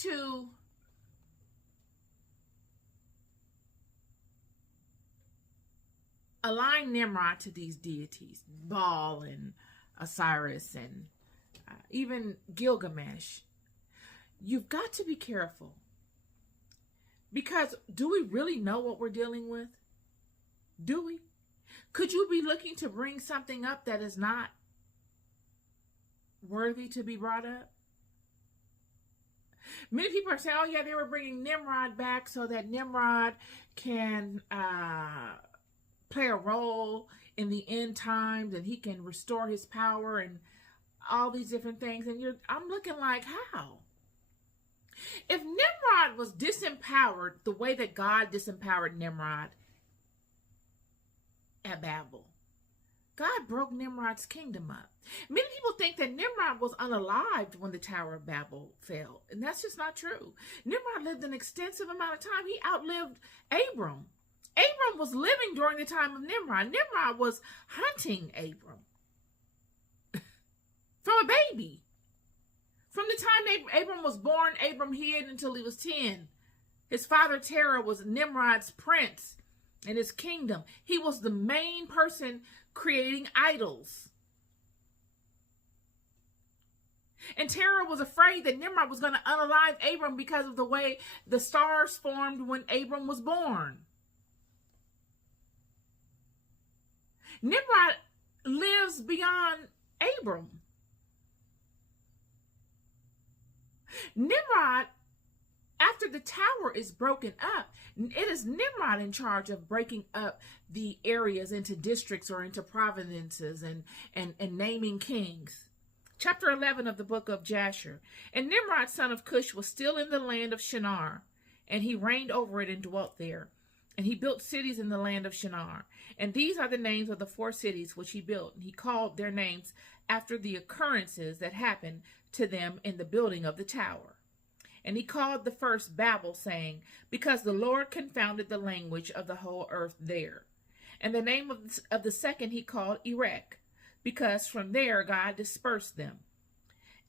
to align Nimrod to these deities, Baal and Osiris and even Gilgamesh, you've got to be careful. Because do we really know what we're dealing with? Do we? Could you be looking to bring something up that is not worthy to be brought up? Many people are saying, oh yeah, they were bringing Nimrod back so that Nimrod can play a role in the end times and he can restore his power and all these different things. And I'm looking like, how? If Nimrod was disempowered the way that God disempowered Nimrod at Babel, God broke Nimrod's kingdom up. Many people think that Nimrod was unalived when the Tower of Babel fell, and that's just not true. Nimrod lived an extensive amount of time. He outlived Abram. Abram was living during the time of Nimrod. Nimrod was hunting Abram from a baby. From the time Abram was born, Abram hid until he was 10. His father Terah was Nimrod's prince in his kingdom. He was the main person creating idols. And Terah was afraid that Nimrod was going to unalive Abram because of the way the stars formed when Abram was born. Nimrod lives beyond Abram. Nimrod, after the tower is broken up, it is Nimrod in charge of breaking up the areas into districts or into provinces and naming kings. Chapter 11 of the book of Jasher. And Nimrod, son of Cush, was still in the land of Shinar, and he reigned over it and dwelt there. And he built cities in the land of Shinar. And these are the names of the 4 cities which he built. And he called their names after the occurrences that happened to them in the building of the tower. And he called the first Babel, saying, because the Lord confounded the language of the whole earth there. And the name of the second he called Erech, because from there God dispersed them.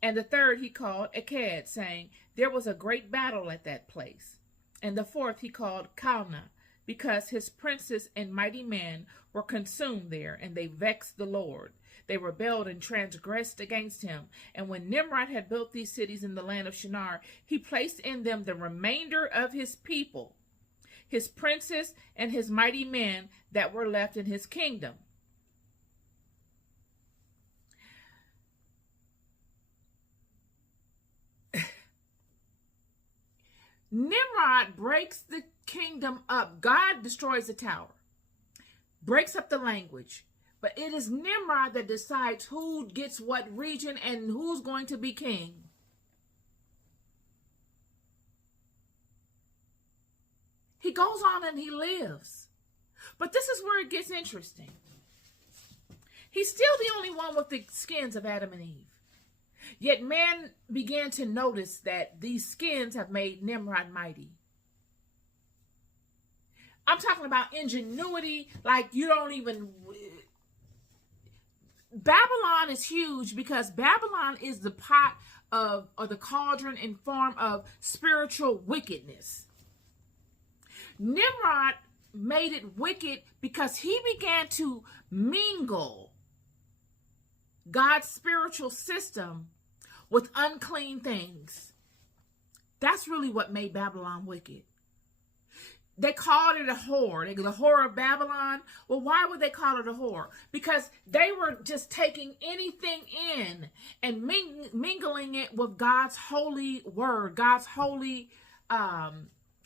And the third he called Akkad, saying, there was a great battle at that place. And the fourth he called Calneh, because his princes and mighty men were consumed there, and they vexed the Lord. They rebelled and transgressed against him. And when Nimrod had built these cities in the land of Shinar, he placed in them the remainder of his people, his princes and his mighty men that were left in his kingdom. Nimrod breaks the kingdom up. God destroys the tower, breaks up the language. But it is Nimrod that decides who gets what region and who's going to be king. He goes on and he lives. But this is where it gets interesting. He's still the only one with the skins of Adam and Eve. Yet man began to notice that these skins have made Nimrod mighty. I'm talking about ingenuity, like you don't even... Babylon is huge because Babylon is the pot of, or the cauldron in form of spiritual wickedness. Nimrod made it wicked because he began to mingle God's spiritual system with unclean things. That's really what made Babylon wicked. They called it a whore. The whore of Babylon. Well, why would they call it a whore? Because they were just taking anything in and mingling it with God's holy word, God's holy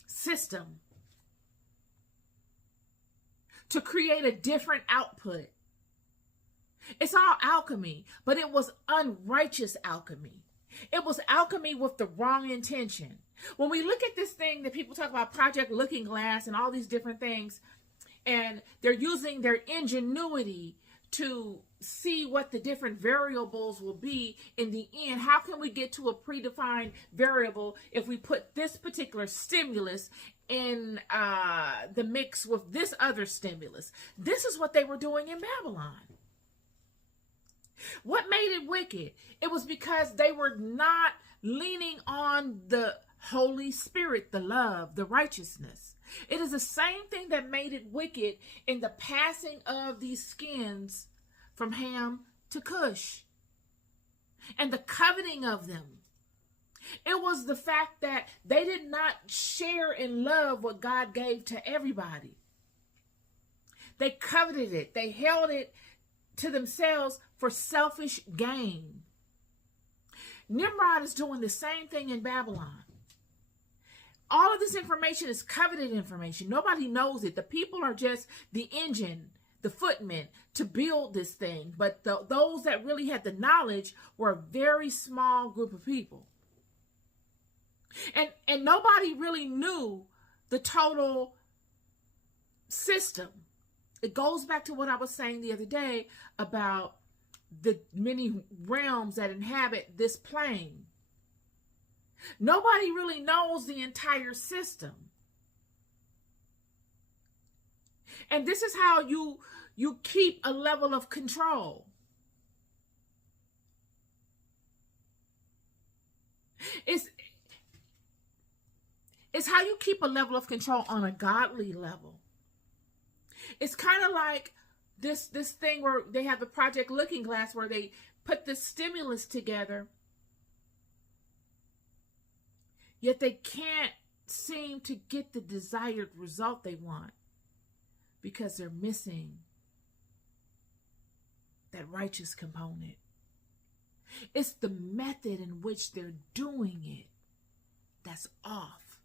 system to create a different output. It's all alchemy, but it was unrighteous alchemy. It was alchemy with the wrong intention. When we look at this thing that people talk about, Project Looking Glass and all these different things, and they're using their ingenuity to see what the different variables will be in the end. How can we get to a predefined variable if we put this particular stimulus in the mix with this other stimulus? This is what they were doing in Babylon. What made it wicked? It was because they were not leaning on the Holy Spirit, the love, the righteousness. It is the same thing that made it wicked in the passing of these skins from Ham to Cush and the coveting of them. It was the fact that they did not share in love what God gave to everybody. They coveted it. They held it to themselves for selfish gain. Nimrod is doing the same thing in Babylon. All of this information is coveted information. Nobody knows it. The people are just the engine, the footmen to build this thing. But those that really had the knowledge were a very small group of people. And nobody really knew the total system. It goes back to what I was saying the other day about the many realms that inhabit this plane. Nobody really knows the entire system. And this is how you keep a level of control. It's how you keep a level of control on a godly level. It's kind of like this thing where they have the Project Looking Glass, where they put the stimulus together, yet they can't seem to get the desired result they want because they're missing that righteous component. It's the method in which they're doing it that's off,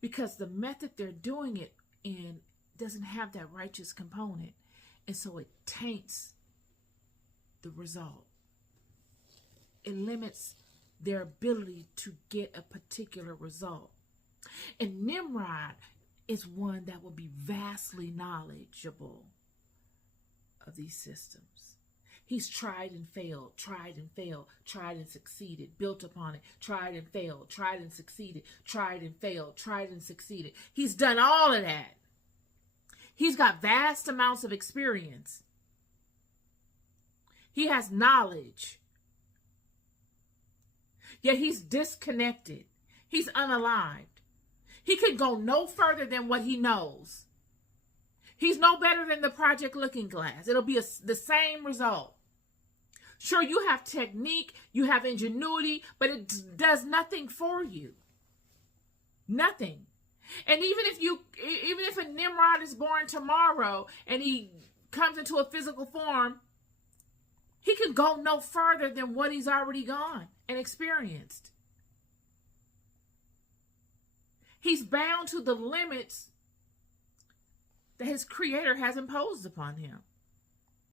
because the method they're doing it in doesn't have that righteous component, and so it taints the result. It limits their ability to get a particular result. And Nimrod is one that will be vastly knowledgeable of these systems. He's tried and failed, tried and failed, tried and succeeded, built upon it, tried and failed, tried and succeeded, tried and failed, tried and succeeded. He's done all of that. He's got vast amounts of experience. He has knowledge. Yet he's disconnected. He's unalived. He can go no further than what he knows. He's no better than the Project Looking Glass. It'll be the same result. Sure, you have technique, you have ingenuity, but it does nothing for you. Nothing. And even if a Nimrod is born tomorrow and he comes into a physical form, he can go no further than what he's already gone and experienced. He's bound to the limits that his creator has imposed upon him.